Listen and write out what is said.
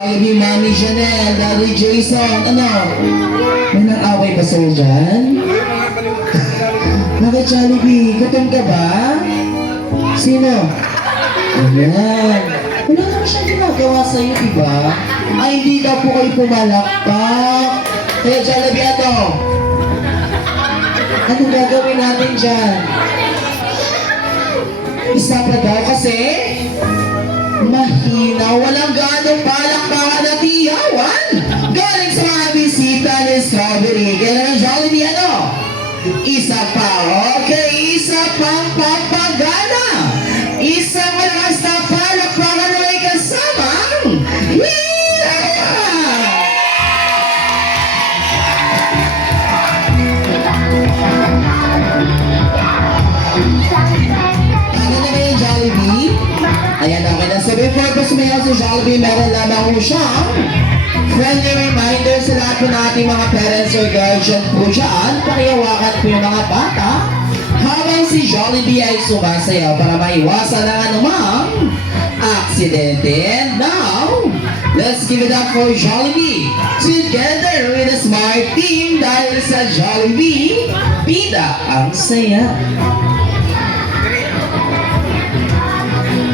Baby Mami Janelle, Daddy Jason, ano? May nang-away ba sa'yo dyan? Bakit Jollibee? Gutom ka ba? Sino? Ayan. Wala naman siyang ginagawa sa'yo, diba? Ay, hindi daw po kayo pumalakpak. Kaya Jollibee, ano? Anong gagawin natin dyan? Isa pa daw kasi mahina, walang ganong palakpakan na tiyawan. Galing sa mga bisita ni Strawberry. Kaya naman Jollibee, ano? Isa pa, okay? Isa pang papagana. Isang malakas na palakpakan na may kasamang hiyawa. Ano na ba yung Jollibee? Ayan, okay na. So before po sumayaw si Jollibee, meron lamang po siyang friendly reminder sa lahat po ng ating mga parents or guardian po dyan. Pakihawakan po yung mga bata habang si Jollibee ay sumasayaw para maiwasan ang anumang aksidente. And now, let's give it up for Jollibee together with a smart team dahil sa Jollibee, bida ang saya.